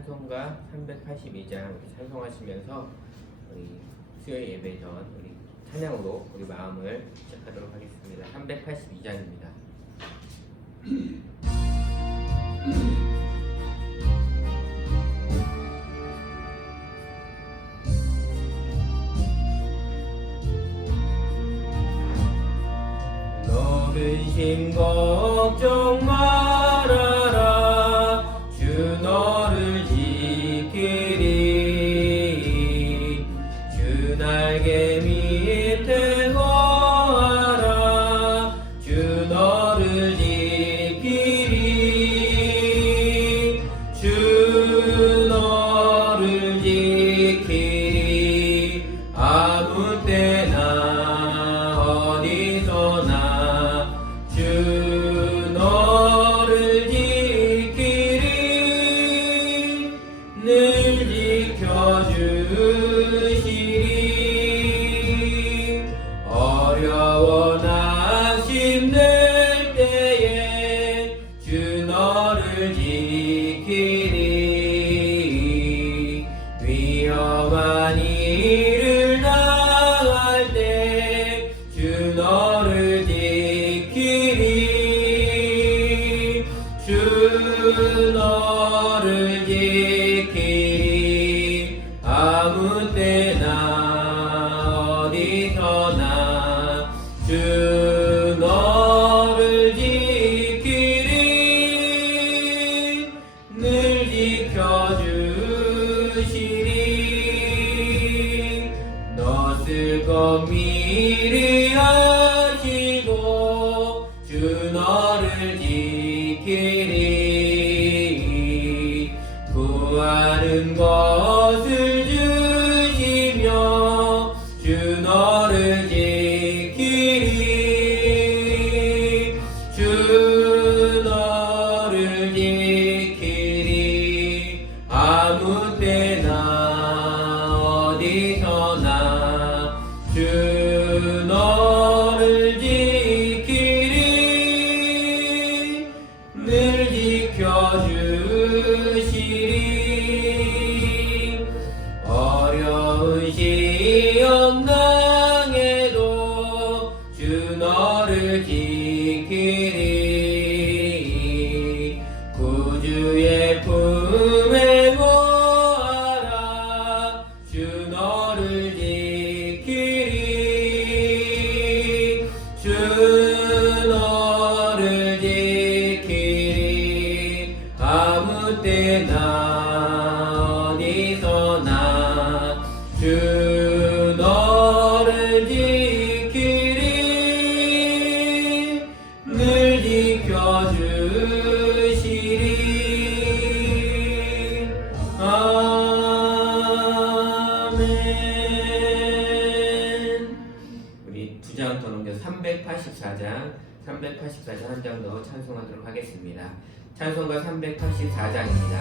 찬송가 382장 찬송하시면서 우리 수요일 예배 전 우리 찬양으로 우리 마음을 시작하도록 하겠습니다. 382장입니다. 너 근심 걱정 말아라. 주 너를 지키리. 주 날개 밑에 거하라. 주 너를 지키리. 주 너를 지키리. 아무 때나 어디서나 주 너를 지키리. 늘 지켜주시리. 어려워 낙심될 때에 주 너를 지키리. 위험한 일을 당할 때 주 너를 지키리. 주 너를 지키리. 아무 때나 어디서나 주 너를 지키리. 늘 지켜주시리. 너 쓸 것 미리 하시고 주 너를 지키리. 구하는 것을 주시며 주 너를 지키리. 주 너를 지키리. 아무 때나 어디서나 주 너를 지키리. 늘 지켜주시리. 어려운 시험 당해도 주 너를 지키리. 구주의 품에 거하라. 주 너를 지키리. 주 너를 지키리. 아무 때나 어디서나 주 너를 지키리. 늘 지켜주시리. 아멘. 우리 두 장 더 넘겨서 384장 한 장 더 찬송하도록 하겠습니다. 찬송가 384장입니다.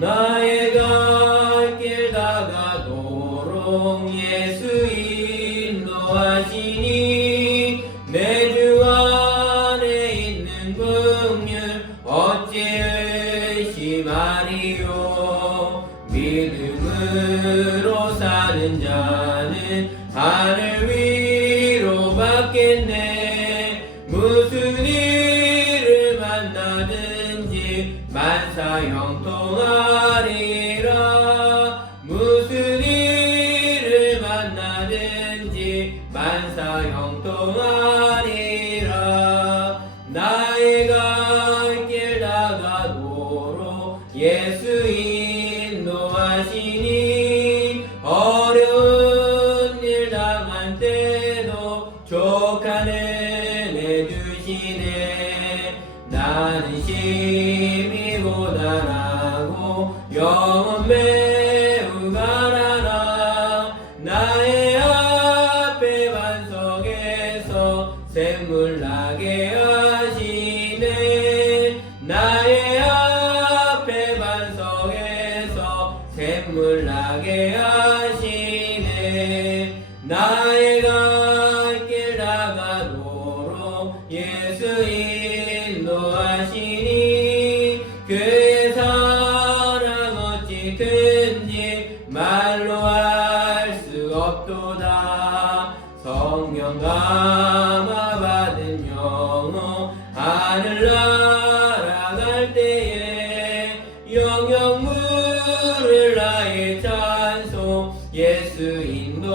나의 갈 길 다가도록 예수 인도하시니 내 주 안에 있는 긍휼 어찌 의심하리요. 믿음으로 사는 자는 하늘 위로 받겠네. 무슨 일을 만나든지 만사 형통하리라. 무슨 일을 만나든지 만사 형통하리라. 나의 갈 길 다가도록 예수 인도하시니 어려운 일 당한 때도 족한 은혜 주시네. 나는 심히 고단하고 영혼 매우 가난하. 나의 앞에 반석에서 샘물 나게 하시네. 나의 앞에 반석에서 샘물 나게 하시네. 나의 갈 길 다가도록 예수 인도하시니 그의 사랑 어찌 큰지 말로 할 수 없도다. 성령 감화 받은 영혼 하늘 날아갈 때에 영영 물을 나의 찬송 예수 인도하셨네.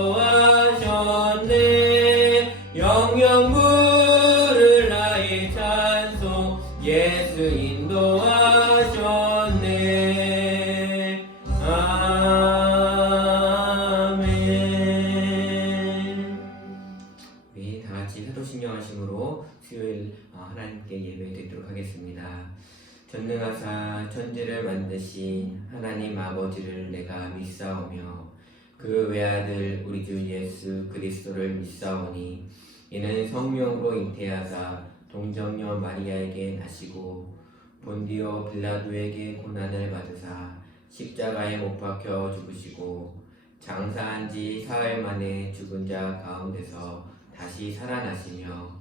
영영 물을 나의 찬송 예수 인도하셨네. 아멘. 우리 다 같이 사도신경하심으로 수요일 하나님께 예배드리도록 하겠습니다. 전능하사 천지를 만드신 하나님 아버지를 내가 믿사오며 그 외아들 우리 주 예수 그리스도를 믿사오니 이는 성령으로 잉태하사 동정녀 마리아에게 나시고 본디오 빌라도에게 고난을 받으사 십자가에 못 박혀 죽으시고 장사한 지 사흘 만에 죽은 자 가운데서 다시 살아나시며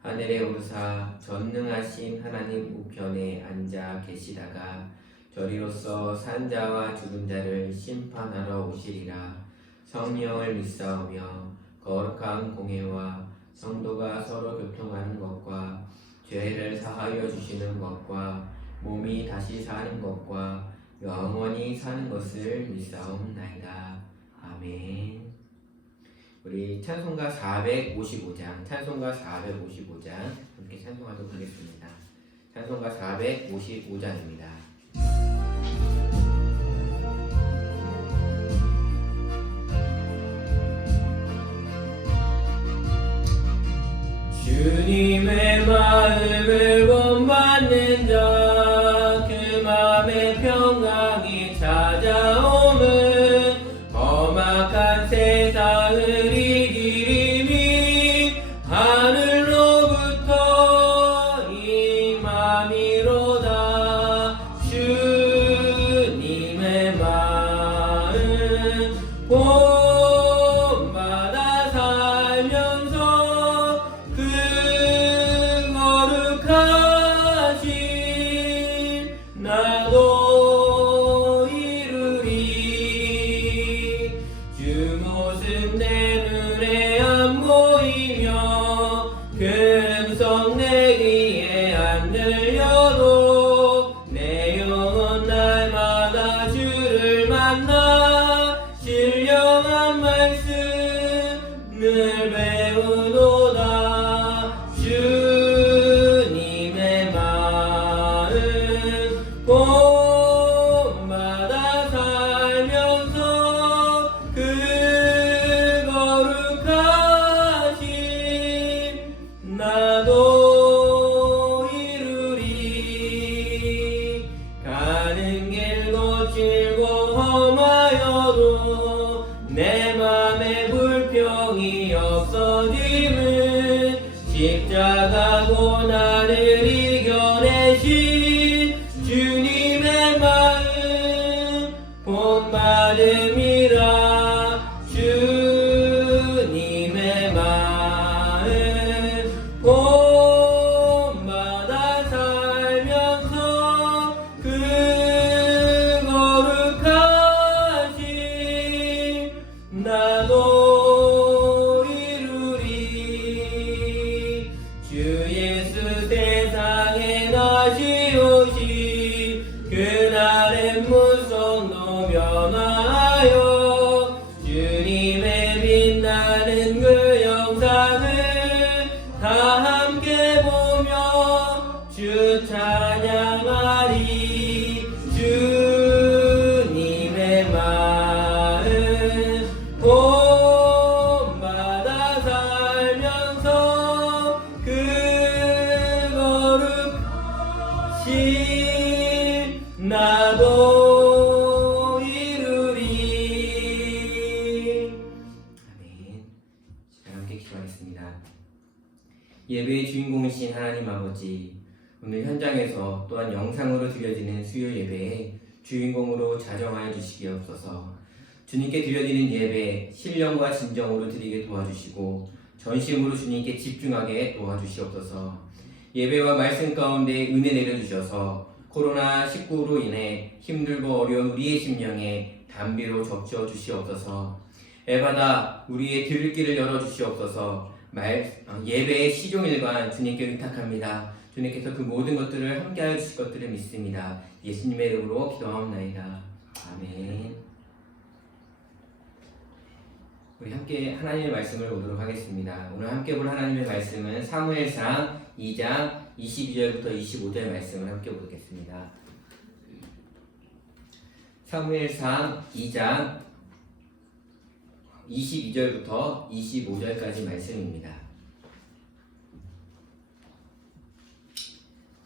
하늘에 오르사 전능하신 하나님 우편에 앉아 계시다가 저리로서 산 자와 죽은 자를 심판하러 오시리라. 성령을 믿사오며 거룩한 공회와 성도가 서로 교통하는 것과 죄를 사하여 주시는 것과 몸이 다시 사는 것과 영원히 사는 것을 믿사옵나이다. 아멘. 우리 찬송가 455장 함께 찬송하도록 하겠습니다. 찬송가 455장입니다. 주님의 마음을 본받는 자, 그 마음의 평강이 찾아오면 험악한 세상을 이기리니 하늘로부터 임함이로다. 주님의 마음 본받아 살면서 그 거룩하신 나도 이루리. 주 모습 내 눈에 안 보이며 금성 내 귀에 안 들려도 내 영혼 날마다 주를 만나 신령한 말씀을 배우노다. 주님의 마음 본받아 살면서 그 거룩하신 나도 이루리. 가는 길 거칠고 험하여도 내 맘에 불평이 없어짐은 십자가 고난을 이겨내신 주님의 마음 본받음이라. 주님의 마음 본받아 살면서 그 거룩하신 나도 이루리. 주 예수 세상에 다시 오시 그날의 무성도 변화하여 주님의 빛나는 그 영상을 다 함께 보며 주 찬양하리. 주님의 마음 본받아 살면서 그 거룩하신 나도 이루리. 아멘. 자, 함께 기도하겠습니다. 예배의 주인공이신 하나님 아버지, 오늘 현장에서 또한 영상으로 드려지는 수요 예배에 주인공으로 자정하여 주시기옵소서. 주님께 드려지는 예배 신령과 진정으로 드리게 도와주시고 전심으로 주님께 집중하게 도와주시옵소서. 예배와 말씀 가운데 은혜 내려주셔서 코로나19로 인해 힘들고 어려운 우리의 심령에 담비로 적셔 주시옵소서. 애받아 우리의 들을 길을 열어주시옵소서. 예배의 시종일관 주님께 의탁합니다. 주님께서 그 모든 것들을 함께하여 주실 것들을 믿습니다. 예수님의 이름으로 기도하옵나이다. 아멘. 우리 함께 하나님의 말씀을 보도록 하겠습니다. 오늘 함께 볼 하나님의 말씀은 사무엘상 2장 22절부터 25절 말씀을 함께 보겠습니다. 사무엘상 2장 22절부터 25절까지 말씀입니다.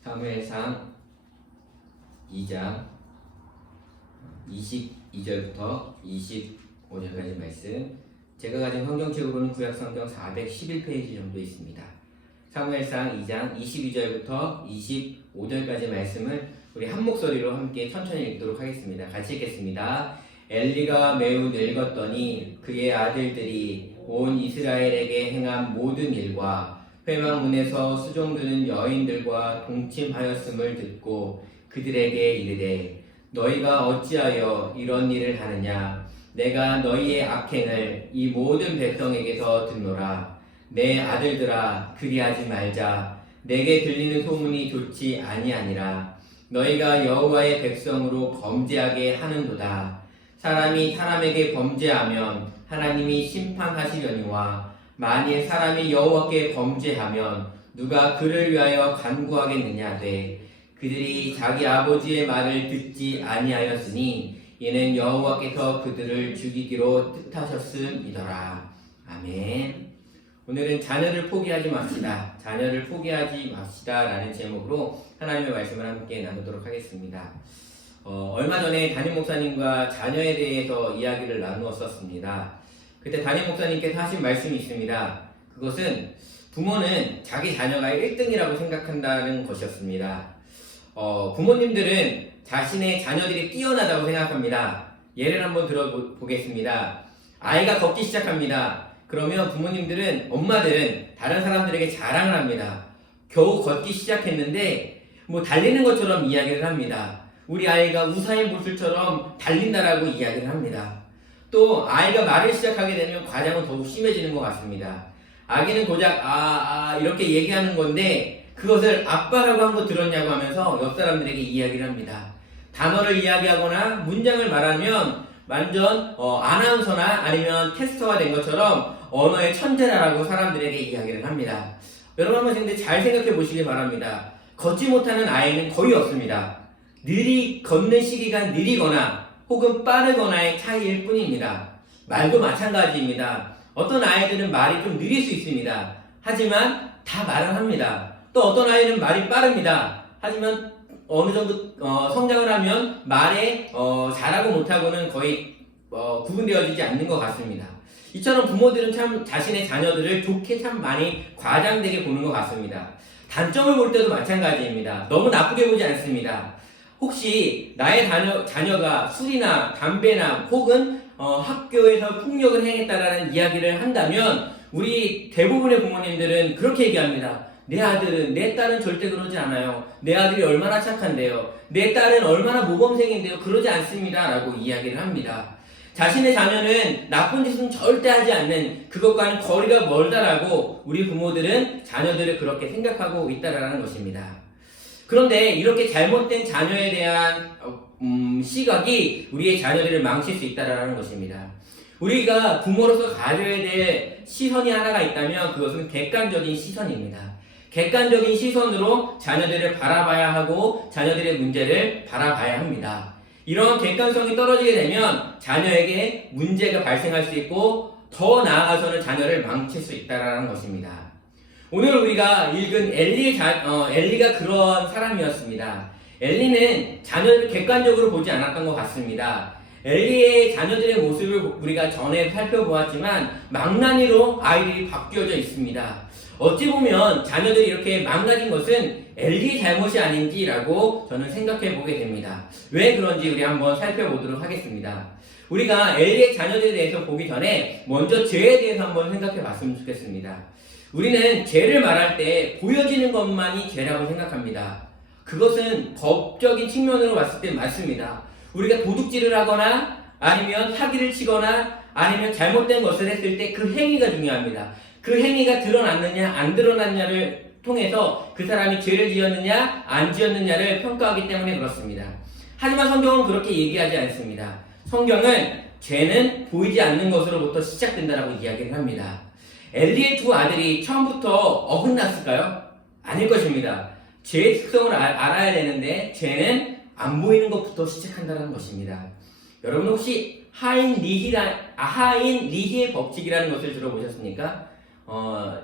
사무엘상 2장 22절부터 25절까지 말씀. 제가 가진 성경책으로는 구약성경 411페이지 정도 있습니다. 사무엘상 2장 22절부터 25절까지 말씀을 우리 한 목소리로 함께 천천히 읽도록 하겠습니다. 같이 읽겠습니다. 엘리가 매우 늙었더니 그의 아들들이 온 이스라엘에게 행한 모든 일과 회막문에서 수종드는 여인들과 동침하였음을 듣고 그들에게 이르되 너희가 어찌하여 이런 일을 하느냐. 내가 너희의 악행을 이 모든 백성에게서 듣노라. 내 아들들아 그리하지 말자. 내게 들리는 소문이 좋지 아니하니라. 너희가 여호와의 백성으로 범죄하게 하는도다. 사람이 사람에게 범죄하면 하나님이 심판하시려니와 만일 사람이 여호와께 범죄하면 누가 그를 위하여 간구하겠느냐 되 그들이 자기 아버지의 말을 듣지 아니하였으니 이는 여호와께서 그들을 죽이기로 뜻하셨음이더라. 아멘. 오늘은 자녀를 포기하지 맙시다. 자녀를 포기하지 맙시다 라는 제목으로 하나님의 말씀을 함께 나누도록 하겠습니다. 얼마 전에 담임 목사님과 자녀에 대해서 이야기를 나누었었습니다. 그때 담임 목사님께서 하신 말씀이 있습니다. 그것은 부모는 자기 자녀가 1등이라고 생각한다는 것이었습니다. 부모님들은 자신의 자녀들이 뛰어나다고 생각합니다. 예를 한번 들어보겠습니다. 아이가 걷기 시작합니다. 그러면 부모님들은, 엄마들은 다른 사람들에게 자랑을 합니다. 겨우 걷기 시작했는데 뭐 달리는 것처럼 이야기를 합니다. 우리 아이가 우사인 볼트처럼 달린다라고 이야기를 합니다. 또 아이가 말을 시작하게 되면 과장은 더욱 심해지는 것 같습니다. 아기는 고작 이렇게 얘기하는 건데 그것을 아빠라고 한 거 들었냐고 하면서 옆 사람들에게 이야기를 합니다. 단어를 이야기하거나 문장을 말하면 완전 아나운서나 아니면 캐스터가 된 것처럼 언어의 천재라고 사람들에게 이야기를 합니다. 여러분 한번 근데 잘 생각해 보시기 바랍니다. 걷지 못하는 아이는 거의 없습니다. 걷는 시기가 느리거나 혹은 빠르거나의 차이일 뿐입니다. 말도 마찬가지입니다. 어떤 아이들은 말이 좀 느릴 수 있습니다. 하지만 다 말을 합니다. 또 어떤 아이는 말이 빠릅니다. 하지만 어느 정도 성장을 하면 말에 잘하고 못하고는 거의 구분되어지지 않는 것 같습니다. 이처럼 부모들은 참 자신의 자녀들을 좋게 참 많이 과장되게 보는 것 같습니다. 단점을 볼 때도 마찬가지입니다. 너무 나쁘게 보지 않습니다. 혹시 나의 자녀가 술이나 담배나 혹은 학교에서 폭력을 행했다라는 이야기를 한다면 우리 대부분의 부모님들은 그렇게 얘기합니다. 내 아들은, 내 딸은 절대 그러지 않아요. 내 아들이 얼마나 착한데요. 내 딸은 얼마나 모범생인데요. 그러지 않습니다. 라고 이야기를 합니다. 자신의 자녀는 나쁜 짓은 절대 하지 않는 그것과는 거리가 멀다라고 우리 부모들은 자녀들을 그렇게 생각하고 있다라는 것입니다. 그런데 이렇게 잘못된 자녀에 대한 시각이 우리의 자녀들을 망칠 수 있다라는 것입니다. 우리가 부모로서 가져야 될 시선이 하나가 있다면 그것은 객관적인 시선입니다. 객관적인 시선으로 자녀들을 바라봐야 하고 자녀들의 문제를 바라봐야 합니다. 이런 객관성이 떨어지게 되면 자녀에게 문제가 발생할 수 있고 더 나아가서는 자녀를 망칠 수 있다는 것입니다. 오늘 우리가 읽은 엘리가 그런 사람이었습니다. 엘리는 자녀를 객관적으로 보지 않았던 것 같습니다. 엘리의 자녀들의 모습을 우리가 전에 살펴보았지만 망나니로 아이들이 바뀌어져 있습니다. 어찌 보면 자녀들이 이렇게 망가진 것은 엘리의 잘못이 아닌지라고 저는 생각해 보게 됩니다. 왜 그런지 우리 한번 살펴보도록 하겠습니다. 우리가 엘리의 자녀들에 대해서 보기 전에 먼저 죄에 대해서 한번 생각해 봤으면 좋겠습니다. 우리는 죄를 말할 때 보여지는 것만이 죄라고 생각합니다. 그것은 법적인 측면으로 봤을 때 맞습니다. 우리가 도둑질을 하거나 아니면 사기를 치거나 아니면 잘못된 것을 했을 때 그 행위가 중요합니다. 그 행위가 드러났느냐 안 드러났냐를 통해서 그 사람이 죄를 지었느냐 안 지었느냐를 평가하기 때문에 그렇습니다. 하지만 성경은 그렇게 얘기하지 않습니다. 성경은 죄는 보이지 않는 것으로부터 시작된다라고 이야기를 합니다. 엘리의 두 아들이 처음부터 어긋났을까요? 아닐 것입니다. 죄의 특성을 알아야 되는데 죄는 안 보이는 것부터 시작한다는 것입니다. 여러분 혹시 하인 리히의 법칙이라는 것을 들어보셨습니까?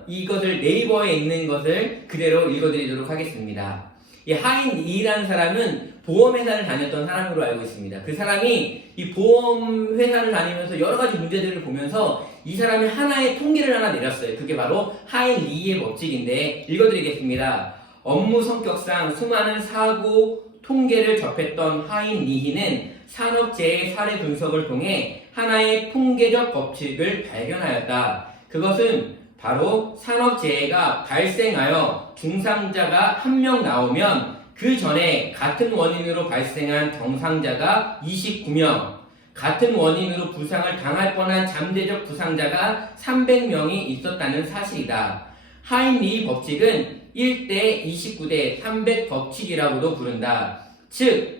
이것을 네이버에 있는 것을 그대로 읽어드리도록 하겠습니다. 이 하인 리라는 사람은 보험회사를 다녔던 사람으로 알고 있습니다. 그 사람이 이 보험회사를 다니면서 여러 가지 문제들을 보면서 이 사람이 하나의 통계를 하나 내렸어요. 그게 바로 하인 리의 법칙인데 읽어드리겠습니다. 업무 성격상 수많은 사고 통계를 접했던 하인 리히는 산업재해 사례 분석을 통해 하나의 통계적 법칙을 발견하였다. 그것은 바로 산업재해가 발생하여 중상자가 1명 나오면 그 전에 같은 원인으로 발생한 정상자가 29명, 같은 원인으로 부상을 당할 뻔한 잠재적 부상자가 300명이 있었다는 사실이다. 하인 리 법칙은 1대 29대 300 법칙이라고도 부른다. 즉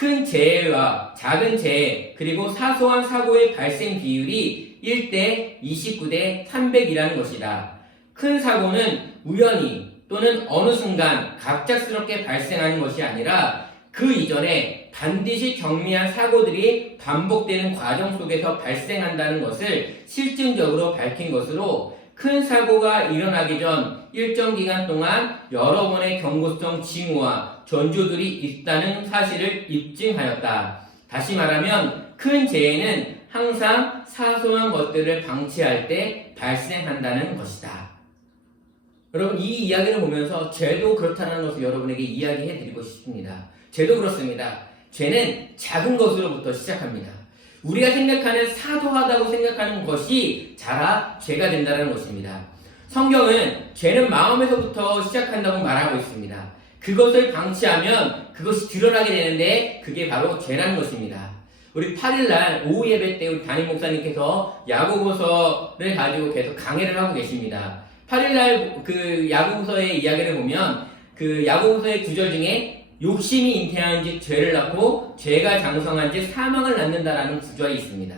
큰 재해와 작은 재해 그리고 사소한 사고의 발생 비율이 1대 29대 300이라는 것이다. 큰 사고는 우연히 또는 어느 순간 갑작스럽게 발생하는 것이 아니라 그 이전에 반드시 경미한 사고들이 반복되는 과정 속에서 발생한다는 것을 실증적으로 밝힌 것으로 큰 사고가 일어나기 전 일정 기간 동안 여러 번의 경고성 징후와 전조들이 있다는 사실을 입증하였다. 다시 말하면 큰 재해는 항상 사소한 것들을 방치할 때 발생한다는 것이다. 여러분 이 이야기를 보면서 죄도 그렇다는 것을 여러분에게 이야기해 드리고 싶습니다. 죄도 그렇습니다. 죄는 작은 것으로부터 시작합니다. 우리가 생각하는 사소하다고 생각하는 것이 자라 죄가 된다는 것입니다. 성경은 죄는 마음에서부터 시작한다고 말하고 있습니다. 그것을 방치하면 그것이 드러나게 되는데 그게 바로 죄라는 것입니다. 우리 8일날 오후 예배 때 우리 담임 목사님께서 야고보서를 가지고 계속 강해를 하고 계십니다. 8일날 그 야고보서의 이야기를 보면 그 야고보서의 구절 중에 욕심이 잉태한 즉 죄를 낳고 죄가 장성한 즉 사망을 낳는다라는 구절이 있습니다.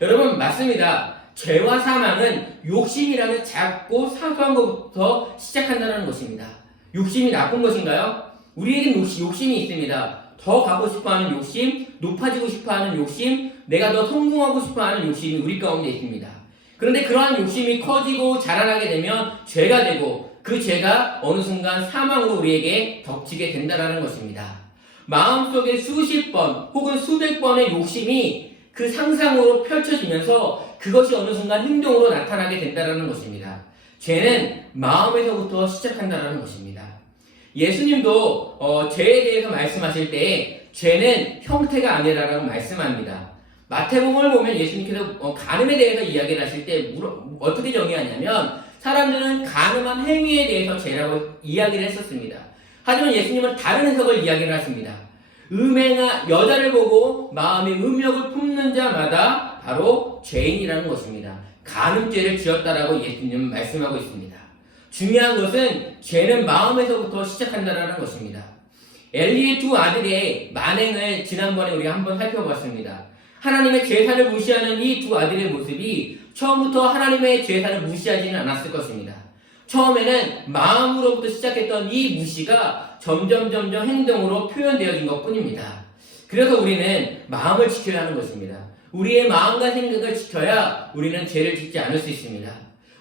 여러분 맞습니다. 죄와 사망은 욕심이라는 작고 사소한 것부터 시작한다는 것입니다. 욕심이 나쁜 것인가요? 우리에겐 욕심이 있습니다. 더 가고 싶어하는 욕심, 높아지고 싶어하는 욕심, 내가 더 성공하고 싶어하는 욕심이 우리 가운데 있습니다. 그런데 그러한 욕심이 커지고 자라나게 되면 죄가 되고 그 죄가 어느 순간 사망으로 우리에게 덮치게 된다는 것입니다. 마음속에 수십 번 혹은 수백 번의 욕심이 그 상상으로 펼쳐지면서 그것이 어느 순간 행동으로 나타나게 된다는 것입니다. 죄는 마음에서부터 시작한다는 것입니다. 예수님도 죄에 대해서 말씀하실 때 죄는 형태가 아니라라고 말씀합니다. 마태복음을 보면 예수님께서 간음에 대해서 이야기를 하실 때 어떻게 정의하냐면 사람들은 간음한 행위에 대해서 죄라고 이야기를 했었습니다. 하지만 예수님은 다른 해석을 이야기를 하십니다. 여자를 보고 마음에 음욕을 품는 자마다 바로 죄인이라는 것입니다. 간음죄를 지었다라고 예수님은 말씀하고 있습니다. 중요한 것은 죄는 마음에서부터 시작한다는 것입니다. 엘리의 두 아들의 만행을 지난번에 우리가 한번 살펴봤습니다. 하나님의 제사를 무시하는 이 두 아들의 모습이 처음부터 하나님의 제사를 무시하지는 않았을 것입니다. 처음에는 마음으로부터 시작했던 이 무시가 점점 행동으로 표현되어진 것 뿐입니다. 그래서 우리는 마음을 지켜야 하는 것입니다. 우리의 마음과 생각을 지켜야 우리는 죄를 짓지 않을 수 있습니다.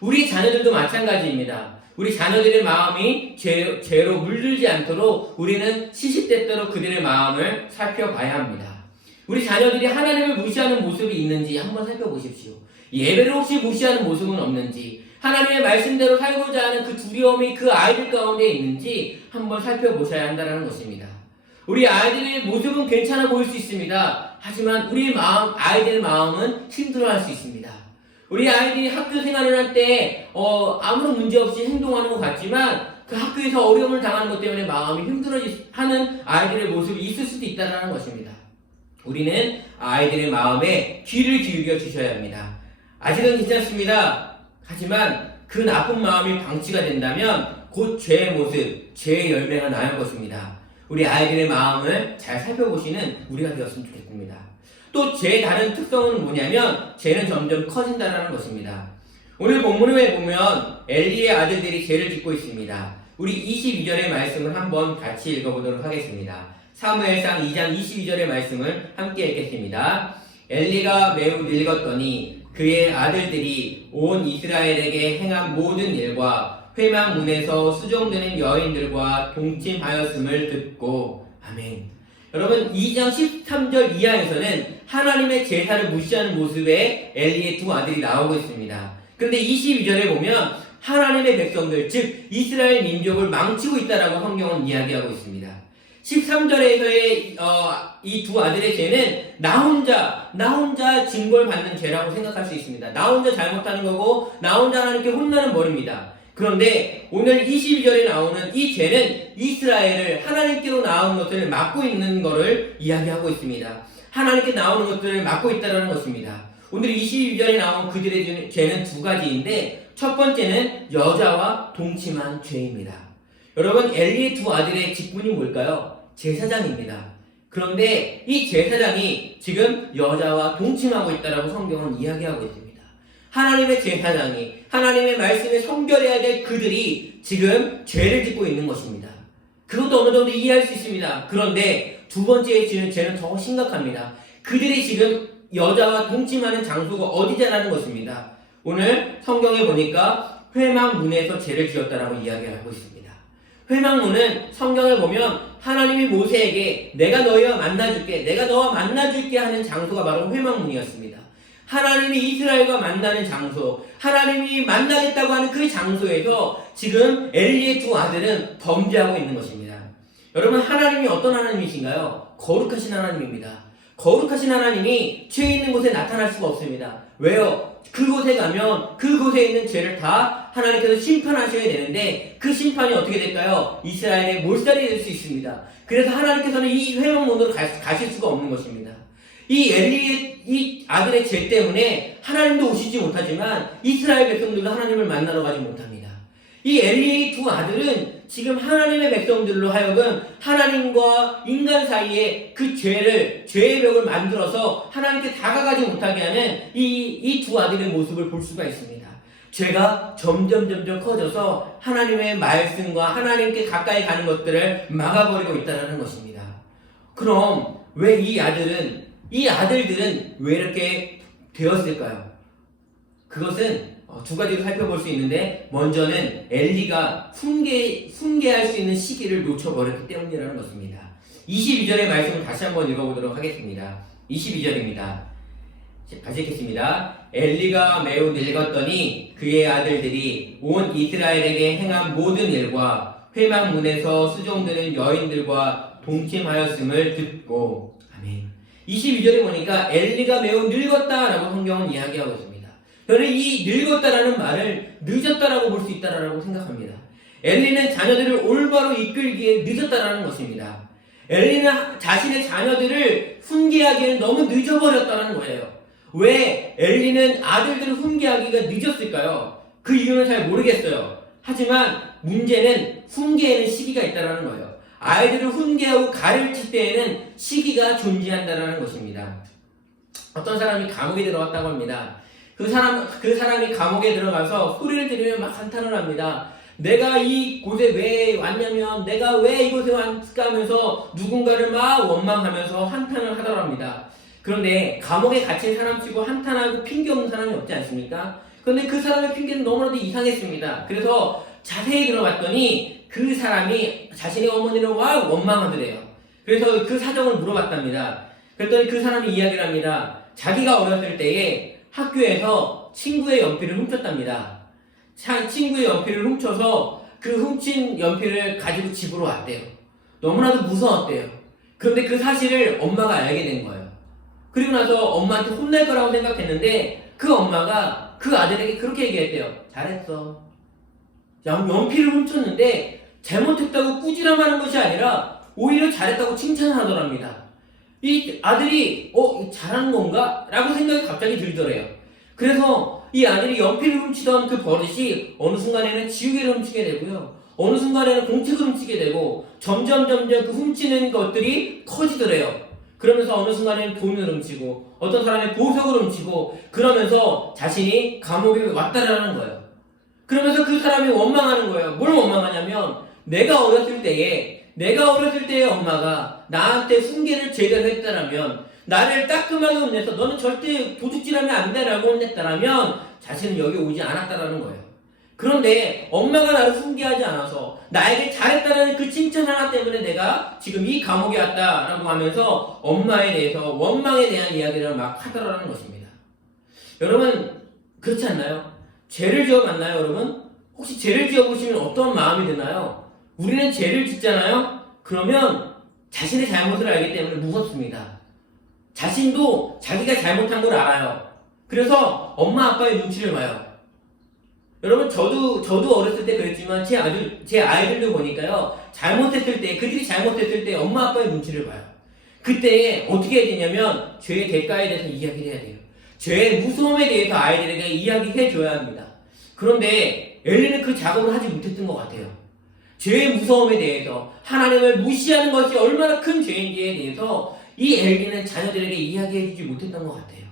우리 자녀들도 마찬가지입니다. 우리 자녀들의 마음이 죄로 물들지 않도록 우리는 시시때때로 그들의 마음을 살펴봐야 합니다. 우리 자녀들이 하나님을 무시하는 모습이 있는지 한번 살펴보십시오. 예배를 혹시 무시하는 모습은 없는지, 하나님의 말씀대로 살고자 하는 그 두려움이 그 아이들 가운데 있는지 한번 살펴보셔야 한다는 것입니다. 우리 아이들의 모습은 괜찮아 보일 수 있습니다. 하지만 우리 아이들 마음은 힘들어할 수 있습니다. 우리 아이들이 학교 생활을 할 때 아무런 문제 없이 행동하는 것 같지만 그 학교에서 어려움을 당하는 것 때문에 마음이 힘들어하는 아이들의 모습이 있을 수도 있다는 것입니다. 우리는 아이들의 마음에 귀를 기울여 주셔야 합니다. 아직은 괜찮습니다. 하지만 그 나쁜 마음이 방치가 된다면 곧 죄의 모습, 죄의 열매가 나올 것입니다. 우리 아이들의 마음을 잘 살펴보시는 우리가 되었으면 좋겠습니다. 또 죄의 다른 특성은 뭐냐면 죄는 점점 커진다는 것입니다. 오늘 본문에 보면 엘리의 아들들이 죄를 짓고 있습니다. 우리 22절의 말씀을 한번 같이 읽어보도록 하겠습니다. 사무엘상 2장 22절의 말씀을 함께 읽겠습니다. 엘리가 매우 늙었더니 그의 아들들이 온 이스라엘에게 행한 모든 일과 회막문에서 수종되는 여인들과 동침하였음을 듣고 아멘. 여러분 2장 13절 이하에서는 하나님의 제사를 무시하는 모습의 엘리의 두 아들이 나오고 있습니다. 그런데 22절에 보면 하나님의 백성들 즉 이스라엘 민족을 망치고 있다라고 성경은 이야기하고 있습니다. 13절에서의 이 두 아들의 죄는 나 혼자 징벌 받는 죄라고 생각할 수 있습니다. 나 혼자 잘못하는 거고 나 혼자 하나님께 혼나는 벌입니다. 그런데 오늘 22절에 나오는 이 죄는 이스라엘을 하나님께로 나온 것을 막고 있는 것을 이야기하고 있습니다. 하나님께 나오는 것들을 막고 있다는 것입니다. 오늘 22절에 나온 그들의 죄는 두 가지인데 첫 번째는 여자와 동침한 죄입니다. 여러분 엘리의 두 아들의 직분이 뭘까요? 제사장입니다. 그런데 이 제사장이 지금 여자와 동침하고 있다고 성경은 이야기하고 있습니다. 하나님의 제사장이 하나님의 말씀에 성결해야 될 그들이 지금 죄를 짓고 있는 것입니다. 그것도 어느 정도 이해할 수 있습니다. 그런데 두 번째 죄는 더 심각합니다. 그들이 지금 여자와 동침하는 장소가 어디냐라는 것입니다. 오늘 성경에 보니까 회막문에서 죄를 지었다라고 이야기하고 있습니다. 회막문은 성경을 보면 하나님이 모세에게 내가 너희와 만나줄게, 내가 너와 만나줄게 하는 장소가 바로 회막문이었습니다. 하나님이 이스라엘과 만나는 장소, 하나님이 만나겠다고 하는 그 장소에서 지금 엘리의 두 아들은 범죄하고 있는 것입니다. 여러분 하나님이 어떤 하나님이신가요? 거룩하신 하나님입니다. 거룩하신 하나님이 죄 있는 곳에 나타날 수가 없습니다. 왜요? 그곳에 가면 그곳에 있는 죄를 다 하나님께서 심판하셔야 되는데 그 심판이 어떻게 될까요? 이스라엘의 몰살이 될 수 있습니다. 그래서 하나님께서는 이 회막문으로 가실 수가 없는 것입니다. 이 엘리의 이 아들의 죄 때문에 하나님도 오시지 못하지만 이스라엘 백성들도 하나님을 만나러 가지 못합니다. 이 엘리의 두 아들은 지금 하나님의 백성들로 하여금 하나님과 인간 사이에 그 죄의 벽을 만들어서 하나님께 다가가지 못하게 하는 이 두 아들의 모습을 볼 수가 있습니다. 죄가 점점 커져서 하나님의 말씀과 하나님께 가까이 가는 것들을 막아버리고 있다는 것입니다. 그럼 왜 이 아들들은 왜 이렇게 되었을까요? 그것은 두 가지로 살펴볼 수 있는데 먼저는 엘리가 훈계할 수 있는 시기를 놓쳐버렸기 때문이라는 것입니다. 22절의 말씀을 다시 한번 읽어보도록 하겠습니다. 22절입니다. 다시 읽겠습니다. 엘리가 매우 늙었더니 그의 아들들이 온 이스라엘에게 행한 모든 일과 회막문에서 수종드는 여인들과 동침하였음을 듣고 아멘. 22절에 보니까 엘리가 매우 늙었다라고 성경은 이야기하고 있습니다. 저는 이 늙었다라는 말을 늦었다라고 볼 수 있다라고 생각합니다. 엘리는 자녀들을 올바로 이끌기에 늦었다라는 것입니다. 엘리는 자신의 자녀들을 훈계하기에는 너무 늦어버렸다는 거예요. 왜 엘리는 아들들을 훈계하기가 늦었을까요? 그 이유는 잘 모르겠어요. 하지만 문제는 훈계에는 시기가 있다는 거예요. 아이들을 훈계하고 가르칠 때에는 시기가 존재한다는 것입니다. 어떤 사람이 감옥에 들어갔다고 합니다. 그 사람이 감옥에 들어가서 소리를 지르며 막 한탄을 합니다. 내가 이곳에 왜 왔냐면, 내가 왜 이곳에 왔을까 하면서 누군가를 막 원망하면서 한탄을 하더랍니다. 그런데 감옥에 갇힌 사람치고 한탄하고 핑계 없는 사람이 없지 않습니까? 그런데 그 사람의 핑계는 너무나도 이상했습니다. 그래서 자세히 들어봤더니 그 사람이 자신의 어머니를 막 원망하더래요. 그래서 그 사정을 물어봤답니다. 그랬더니 그 사람이 이야기를 합니다. 자기가 어렸을 때에 학교에서 친구의 연필을 훔쳤답니다. 친구의 연필을 훔쳐서 그 훔친 연필을 가지고 집으로 왔대요. 너무나도 무서웠대요. 그런데 그 사실을 엄마가 알게 된 거예요. 그리고 나서 엄마한테 혼낼 거라고 생각했는데 그 엄마가 그 아들에게 그렇게 얘기했대요. 잘했어. 연필을 훔쳤는데 잘못했다고 꾸지람하는 것이 아니라 오히려 잘했다고 칭찬하더랍니다. 이 아들이 잘한 건가? 라고 생각이 갑자기 들더래요. 그래서 이 아들이 연필을 훔치던 그 버릇이 어느 순간에는 지우개를 훔치게 되고요. 어느 순간에는 공책을 훔치게 되고 점점 그 훔치는 것들이 커지더래요. 그러면서 어느 순간에는 돈을 훔치고 어떤 사람의 보석을 훔치고 그러면서 자신이 감옥에 왔다라는 거예요. 그러면서 그 사람이 원망하는 거예요. 뭘 원망하냐면 내가 어렸을 때에 엄마가 나한테 훈계를 제대로 했다라면 나를 따끔하게 혼내서 너는 절대 도둑질하면 안 돼라고 혼냈다라면 자신은 여기 오지 않았다라는 거예요. 그런데 엄마가 나를 훈계하지 않아서 나에게 잘했다는 그 칭찬 하나 때문에 내가 지금 이 감옥에 왔다라고 하면서 엄마에 대해서 원망에 대한 이야기를 막 하더라는 것입니다. 여러분 그렇지 않나요? 죄를 지어 봤나요, 여러분? 혹시 죄를 지어 보시면 어떤 마음이 드나요? 우리는 죄를 짓잖아요? 그러면 자신의 잘못을 알기 때문에 무섭습니다. 자신도 자기가 잘못한 걸 알아요. 그래서 엄마 아빠의 눈치를 봐요. 여러분 저도 어렸을 때 그랬지만 제 아이들도 보니까요. 그들이 잘못했을 때 엄마 아빠의 눈치를 봐요. 그때 어떻게 해야 되냐면 죄의 대가에 대해서 이야기를 해야 돼요. 죄의 무서움에 대해서 아이들에게 이야기해 줘야 합니다. 그런데 엘리는 그 작업을 하지 못했던 것 같아요. 죄의 무서움에 대해서 하나님을 무시하는 것이 얼마나 큰 죄인지에 대해서 이 엘리는 자녀들에게 이야기해 주지 못했던 것 같아요.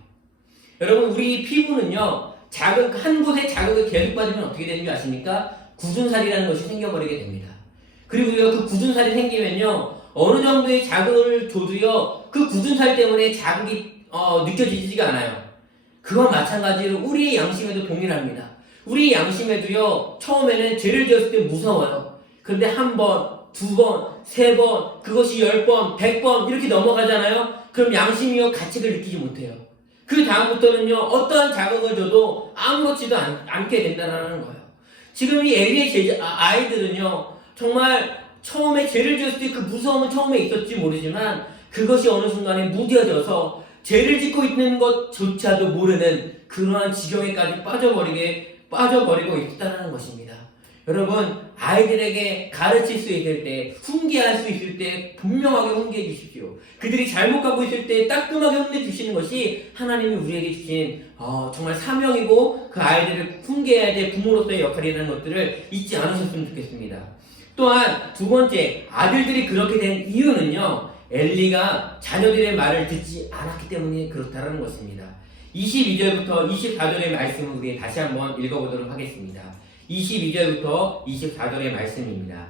여러분 우리 피부는요. 한 곳에 자극을 계속 받으면 어떻게 되는 줄 아십니까? 굳은살이라는 것이 생겨버리게 됩니다. 그리고요 그 굳은살이 생기면요 어느 정도의 자극을 줘도요 그 굳은살 때문에 자극이 느껴지지가 않아요. 그와 마찬가지로 우리의 양심에도 동일합니다. 우리 양심에도요 처음에는 죄를 지었을 때 무서워요. 그런데 한 번, 두 번, 세 번, 그것이 10번, 100번 이렇게 넘어가잖아요. 그럼 양심이요 가책을 느끼지 못해요. 그 다음부터는요 어떠한 자극을 줘도 아무렇지도 않게 된다는 거예요. 지금 이 엘리의 아이들은요 정말 처음에 죄를 지었을 때 그 무서움은 처음에 있었지 모르지만 그것이 어느 순간에 무뎌져서 죄를 짓고 있는 것조차도 모르는 그러한 지경에까지 빠져버리고 있다는 것입니다. 여러분 아이들에게 가르칠 수 있을 때 훈계할 수 있을 때 분명하게 훈계해 주십시오. 그들이 잘못 가고 있을 때 따끔하게 혼내 주시는 것이 하나님이 우리에게 주신 정말 사명이고 그 아이들을 훈계해야 될 부모로서의 역할이라는 것들을 잊지 않으셨으면 좋겠습니다. 또한 두 번째 아들들이 그렇게 된 이유는요 엘리가 자녀들의 말을 듣지 않았기 때문에 그렇다는 것입니다. 22절부터 24절의 말씀을 우리 다시 한번 읽어보도록 하겠습니다. 22절부터 24절의 말씀입니다.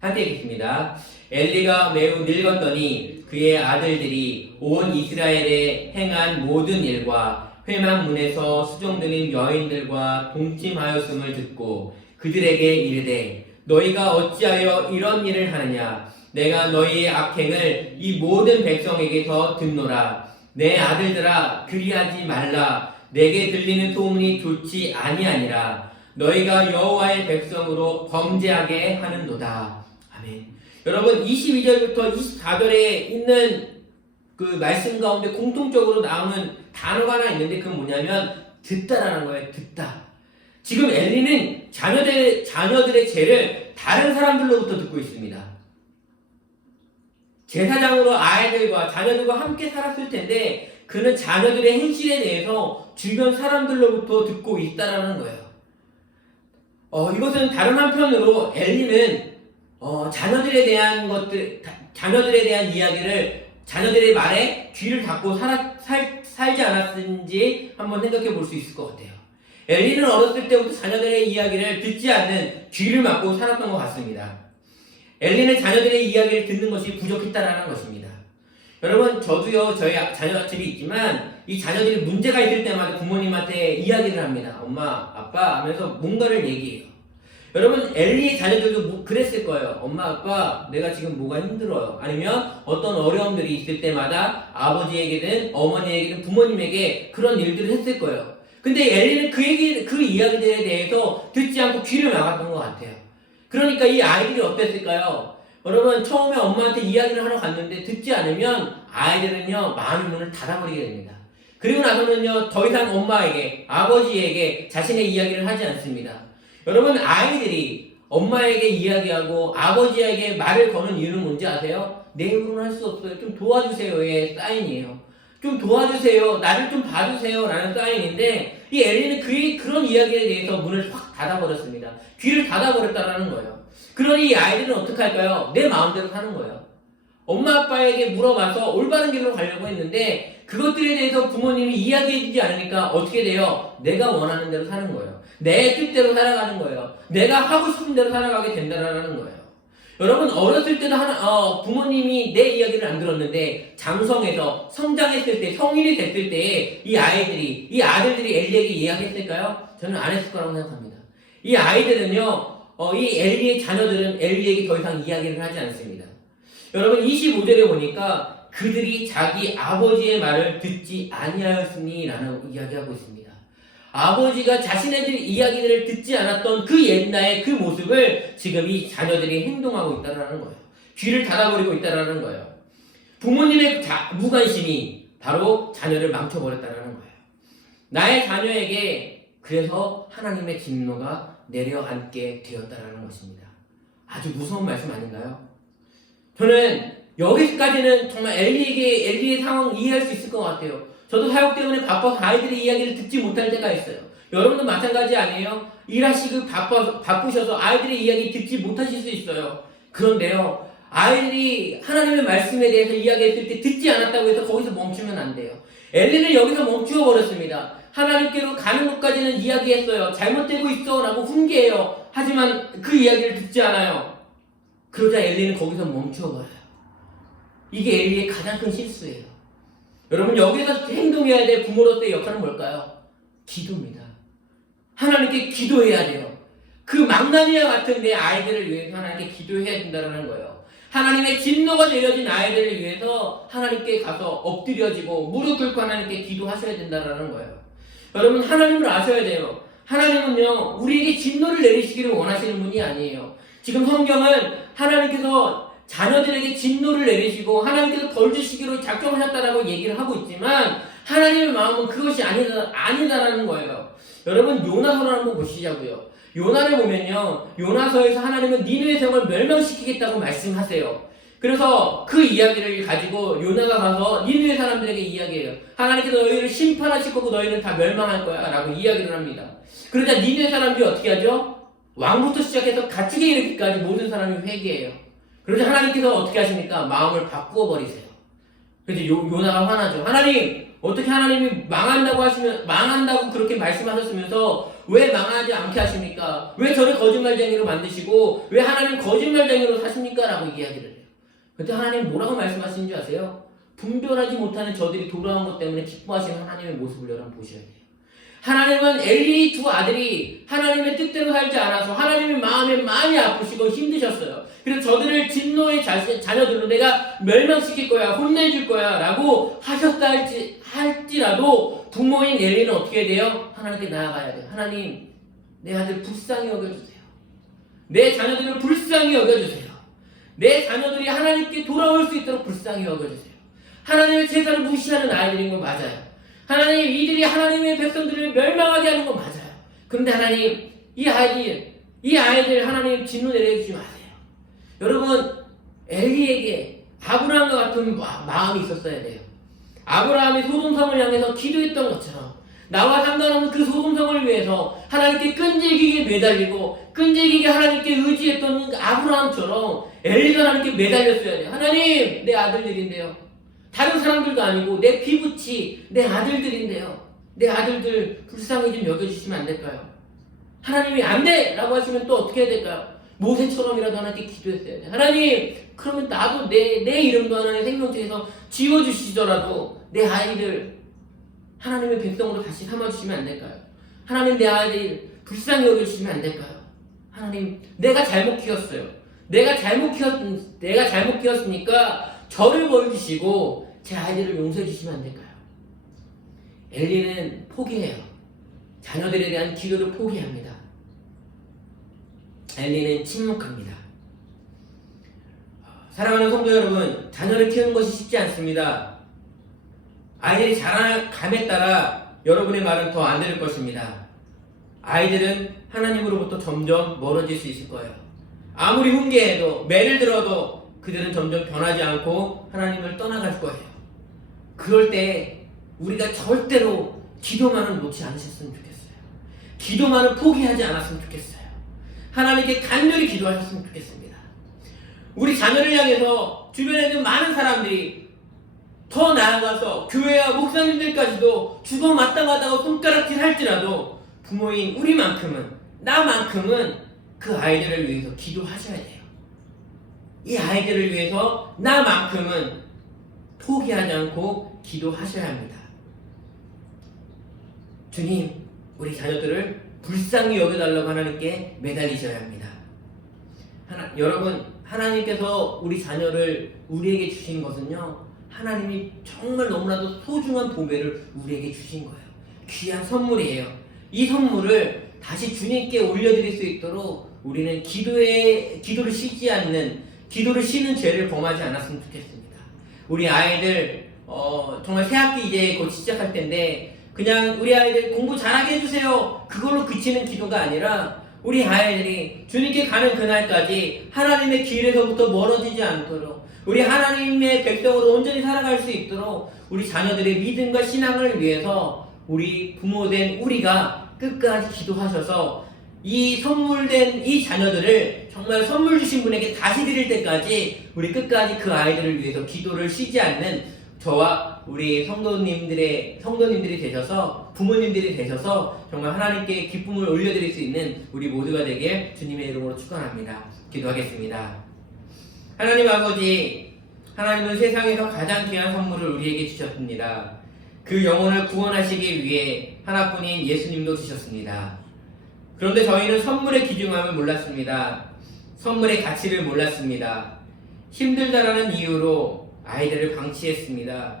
함께 읽겠습니다. 엘리가 매우 늙었더니 그의 아들들이 온 이스라엘에 행한 모든 일과 회막문에서 수종드는 여인들과 동침하였음을 듣고 그들에게 이르되 너희가 어찌하여 이런 일을 하느냐? 내가 너희의 악행을 이 모든 백성에게서 듣노라. 내 아들들아 그리하지 말라. 내게 들리는 소문이 좋지 아니하니라. 너희가 여호와의 백성으로 범죄하게 하는도다. 아멘. 여러분 22절부터 24절에 있는 그 말씀 가운데 공통적으로 나오는 단어가 하나 있는데 그건 뭐냐면 듣다라는 거예요. 듣다. 지금 엘리는 자녀들의 죄를 다른 사람들로부터 듣고 있습니다. 제사장으로 아이들과 자녀들과 함께 살았을 텐데 그는 자녀들의 행실에 대해서 주변 사람들로부터 듣고 있다라는 거예요. 이것은 다른 한편으로 엘리는 자녀들에 대한 이야기를 자녀들의 말에 귀를 닫고 살지 않았는지 한번 생각해 볼 수 있을 것 같아요. 엘리는 어렸을 때부터 자녀들의 이야기를 듣지 않는 귀를 막고 살았던 것 같습니다. 엘리는 자녀들의 이야기를 듣는 것이 부족했다라는 것입니다. 여러분 저도요 저희 자녀들이 있지만 이 자녀들이 문제가 있을 때마다 부모님한테 이야기를 합니다. 엄마, 아빠 하면서 뭔가를 얘기해요. 여러분 엘리의 자녀들도 그랬을 거예요. 엄마, 아빠 내가 지금 뭐가 힘들어요. 아니면 어떤 어려움들이 있을 때마다 아버지에게든 어머니에게든 부모님에게 그런 일들을 했을 거예요. 근데 엘리는 그 이야기들에 대해서 듣지 않고 귀를 막았던 것 같아요. 그러니까 이 아이들이 어땠을까요? 여러분, 처음에 엄마한테 이야기를 하러 갔는데 듣지 않으면 아이들은요, 마음의 문을 닫아버리게 됩니다. 그리고 나서는요, 더 이상 엄마에게, 아버지에게 자신의 이야기를 하지 않습니다. 여러분, 아이들이 엄마에게 이야기하고 아버지에게 말을 거는 이유는 뭔지 아세요? 내 힘으로는 할 수 없어요. 좀 도와주세요의 사인이에요. 좀 도와주세요. 나를 좀 봐주세요. 라는 사인인데, 이 엘리는 그런 이야기에 대해서 문을 확 닫아버렸습니다. 귀를 닫아버렸다라는 거예요. 그러니 이 아이들은 어떻게 할까요? 내 마음대로 사는 거예요. 엄마 아빠에게 물어봐서 올바른 길로 가려고 했는데, 그것들에 대해서 부모님이 이야기해주지 않으니까 어떻게 돼요? 내가 원하는 대로 사는 거예요. 내 뜻대로 살아가는 거예요. 내가 하고 싶은 대로 살아가게 된다는 거예요. 여러분, 어렸을 때도 부모님이 내 이야기를 안 들었는데 장성해서 성장했을 때, 성인이 됐을 때에 이 아들들이 엘리에게 이야기했을까요? 저는 안 했을 거라고 생각합니다. 이 아이들은요, 이 엘리의 자녀들은 엘리에게 더 이상 이야기를 하지 않습니다. 여러분, 25절에 보니까 그들이 자기 아버지의 말을 듣지 아니하였으니 라는 이야기하고 있습니다. 아버지가 자신의 이야기를 듣지 않았던 그 옛날의 그 모습을 지금 이 자녀들이 행동하고 있다는 거예요. 귀를 닫아버리고 있다는 거예요. 부모님의 무관심이 바로 자녀를 망쳐버렸다는 거예요. 나의 자녀에게 그래서 하나님의 진노가 내려앉게 되었다는 것입니다. 아주 무서운 말씀 아닌가요? 저는 여기까지는 정말 엘리의 상황 이해할 수 있을 것 같아요. 저도 사역 때문에 바빠서 아이들의 이야기를 듣지 못할 때가 있어요. 여러분도 마찬가지 아니에요? 일하시고 바쁘셔서 아이들의 이야기 듣지 못하실 수 있어요. 그런데요, 아이들이 하나님의 말씀에 대해서 이야기했을 때 듣지 않았다고 해서 거기서 멈추면 안 돼요. 엘리는 여기서 멈추어 버렸습니다. 하나님께로 가는 것까지는 이야기했어요. 잘못되고 있어 라고 훈계해요. 하지만 그 이야기를 듣지 않아요. 그러자 엘리는 거기서 멈추어 버려요. 이게 엘리의 가장 큰 실수예요. 여러분, 여기서 행동해야 될 부모로서의 역할은 뭘까요? 기도입니다. 하나님께 기도해야 돼요. 그 망나니와 같은 내 아이들을 위해서 하나님께 기도해야 된다는 거예요. 하나님의 진노가 내려진 아이들을 위해서 하나님께 가서 엎드려지고 무릎 꿇고 하나님께 기도하셔야 된다는 거예요. 여러분, 하나님을 아셔야 돼요. 하나님은요, 우리에게 진노를 내리시기를 원하시는 분이 아니에요. 지금 성경은 하나님께서 자녀들에게 진노를 내리시고 하나님께서 벌 주시기로 작정하셨다라고 얘기를 하고 있지만 하나님의 마음은 그것이 아니다라는 거예요. 여러분, 요나서를 한번 보시자고요. 요나를 보면요, 요나서에서 하나님은 니느웨 성을 멸망시키겠다고 말씀하세요. 그래서 그 이야기를 가지고 요나가 가서 니느웨 사람들에게 이야기해요. 하나님께서 너희를 심판하실 거고 너희는 다 멸망할 거야 라고 이야기를 합니다. 그러자 니느웨 사람들이 어떻게 하죠? 왕부터 시작해서 가축에 이르기까지 모든 사람이 회개해요. 그러자 하나님께서 어떻게 하십니까? 마음을 바꾸어 버리세요. 그래서 요나가 화나죠. 하나님, 어떻게 하나님이 망한다고 그렇게 말씀하셨으면서 왜 망하지 않게 하십니까? 왜 저를 거짓말쟁이로 만드시고 왜 하나님 거짓말쟁이로 사십니까? 라고 이야기를 해요. 그때 하나님 뭐라고 말씀하시는 줄 아세요? 분별하지 못하는 저들이 돌아온 것 때문에 기뻐하시는 하나님의 모습을 여러분 보셔야 돼요. 하나님은 엘리 두 아들이 하나님의 뜻대로 살지 않아서 하나님의 마음에 많이 아프시고 힘드셨어요. 그래서 저들을 진노의 자녀들로 내가 멸망시킬 거야, 혼내줄 거야 라고 하셨다 할지라도 부모인 엘리는 어떻게 돼요? 하나님께 나아가야 돼요. 하나님, 내 아들 불쌍히 여겨주세요. 내 자녀들을 불쌍히 여겨주세요. 내 자녀들이 하나님께 돌아올 수 있도록 불쌍히 여겨주세요. 하나님의 제사를 무시하는 아이들인 거 맞아요. 하나님, 이들이 하나님의 백성들을 멸망하게 하는 건 맞아요. 그런데 하나님, 이 아이들 하나님 진노 내려주지 마세요. 여러분, 엘리에게 아브라함과 같은 마음이 있었어야 돼요. 아브라함이 소돔성을 향해서 기도했던 것처럼 나와 상관없는 그 소돔성을 위해서 하나님께 끈질기게 매달리고 끈질기게 하나님께 의지했던 아브라함처럼 엘리가 하나님께 매달렸어야 돼요. 하나님, 내 아들들인데요. 다른 사람들도 아니고 내 피부치, 내 아들들인데요. 내 아들들 불쌍히 좀 여겨주시면 안 될까요? 하나님이 안 돼! 라고 하시면 또 어떻게 해야 될까요? 모세처럼이라도 하나님께 기도했어야 돼요. 하나님, 그러면 나도 내 이름도 하나님 생명책에서 지워주시더라도 내 아이들 하나님의 백성으로 다시 삼아주시면 안 될까요? 하나님, 내 아이들 불쌍히 여겨주시면 안 될까요? 하나님, 내가 잘못 키웠어요. 내가 잘못 키웠으니까 저를 벌주시고 제 아이들을 용서해 주시면 안 될까요? 엘리는 포기해요. 자녀들에 대한 기도를 포기합니다. 엘리는 침묵합니다. 사랑하는 성도 여러분, 자녀를 키우는 것이 쉽지 않습니다. 아이들이 자라감에 따라 여러분의 말은 더 안 들을 것입니다. 아이들은 하나님으로부터 점점 멀어질 수 있을 거예요. 아무리 훈계해도, 매를 들어도 그들은 점점 변하지 않고 하나님을 떠나갈 거예요. 그럴 때 우리가 절대로 기도만은 놓지 않으셨으면 좋겠어요. 기도만은 포기하지 않았으면 좋겠어요. 하나님께 간절히 기도하셨으면 좋겠습니다. 우리 자녀를 향해서 주변에 있는 많은 사람들이, 더 나아가서 교회와 목사님들까지도 주고 마땅하다고 손가락질 할지라도 부모인 우리만큼은, 나만큼은 그 아이들을 위해서 기도하셔야 돼요. 이 아이들을 위해서 나만큼은 포기하지 않고 기도하셔야 합니다. 주님, 우리 자녀들을 불쌍히 여겨달라고 하나님께 매달리셔야 합니다. 여러분, 하나님께서 우리 자녀를 우리에게 주신 것은요, 하나님이 정말 너무나도 소중한 보배를 우리에게 주신 거예요. 귀한 선물이에요. 이 선물을 다시 주님께 올려드릴 수 있도록 우리는 기도를 쉬지 않는, 기도를 쉬는 죄를 범하지 않았으면 좋겠습니다. 우리 아이들 정말 새학기 이제 곧 시작할 텐데, 그냥 우리 아이들 공부 잘하게 해주세요, 그걸로 그치는 기도가 아니라 우리 아이들이 주님께 가는 그날까지 하나님의 길에서부터 멀어지지 않도록, 우리 하나님의 백성으로 온전히 살아갈 수 있도록 우리 자녀들의 믿음과 신앙을 위해서 우리 부모된 우리가 끝까지 기도하셔서 이 선물된 이 자녀들을 정말 선물 주신 분에게 다시 드릴 때까지 우리 끝까지 그 아이들을 위해서 기도를 쉬지 않는 저와 우리 성도님들이 되셔서, 부모님들이 되셔서 정말 하나님께 기쁨을 올려드릴 수 있는 우리 모두가 되길 주님의 이름으로 축원합니다. 기도하겠습니다. 하나님 아버지, 하나님은 세상에서 가장 귀한 선물을 우리에게 주셨습니다. 그 영혼을 구원하시기 위해 하나뿐인 예수님도 주셨습니다. 그런데 저희는 선물의 귀중함을 몰랐습니다. 선물의 가치를 몰랐습니다. 힘들다라는 이유로 아이들을 방치했습니다.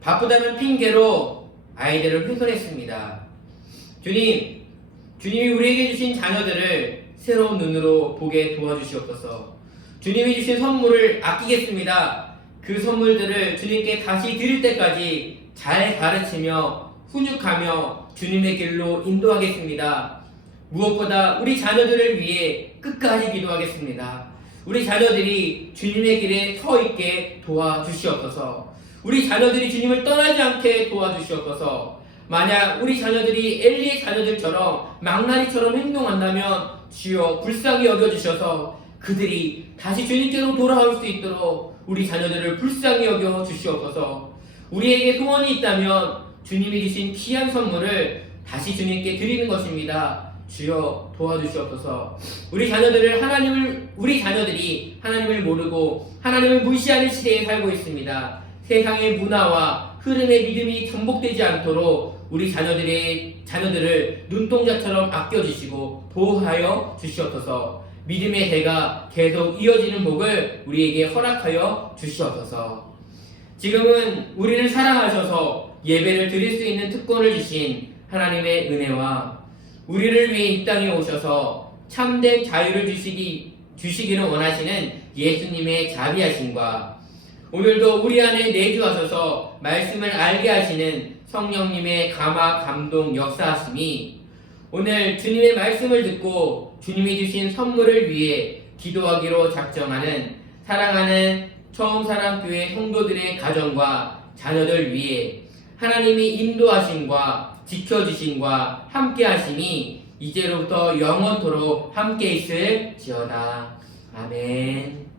바쁘다는 핑계로 아이들을 훼손했습니다. 주님이 우리에게 주신 자녀들을 새로운 눈으로 보게 도와주시옵소서. 주님이 주신 선물을 아끼겠습니다. 그 선물들을 주님께 다시 드릴 때까지 잘 가르치며 훈육하며 주님의 길로 인도하겠습니다. 무엇보다 우리 자녀들을 위해 끝까지 기도하겠습니다. 우리 자녀들이 주님의 길에 서 있게 도와주시옵소서. 우리 자녀들이 주님을 떠나지 않게 도와주시옵소서. 만약 우리 자녀들이 엘리의 자녀들처럼 망나니처럼 행동한다면 주여 불쌍히 여겨주셔서 그들이 다시 주님께로 돌아올 수 있도록 우리 자녀들을 불쌍히 여겨 주시옵소서. 우리에게 소원이 있다면 주님이 주신 귀한 선물을 다시 주님께 드리는 것입니다. 주여 도와주시옵소서. 우리 자녀들이 하나님을 모르고 하나님을 무시하는 시대에 살고 있습니다. 세상의 문화와 흐름의 믿음이 전복되지 않도록 우리 자녀들을 눈동자처럼 아껴주시고 보호하여 주시옵소서. 믿음의 대가 계속 이어지는 복을 우리에게 허락하여 주시옵소서. 지금은 우리를 사랑하셔서 예배를 드릴 수 있는 특권을 주신 하나님의 은혜와 우리를 위해 이 땅에 오셔서 참된 자유를 주시기를 원하시는 예수님의 자비하심과 오늘도 우리 안에 내주하셔서 말씀을 알게 하시는 성령님의 감화, 감동, 역사하심이 오늘 주님의 말씀을 듣고 주님이 주신 선물을 위해 기도하기로 작정하는 사랑하는 처음사랑교회 성도들의 가정과 자녀들 위해 하나님이 인도하심과 지켜주심과 함께하심이 이제로부터 영원토록 함께 있을지어다. 아멘.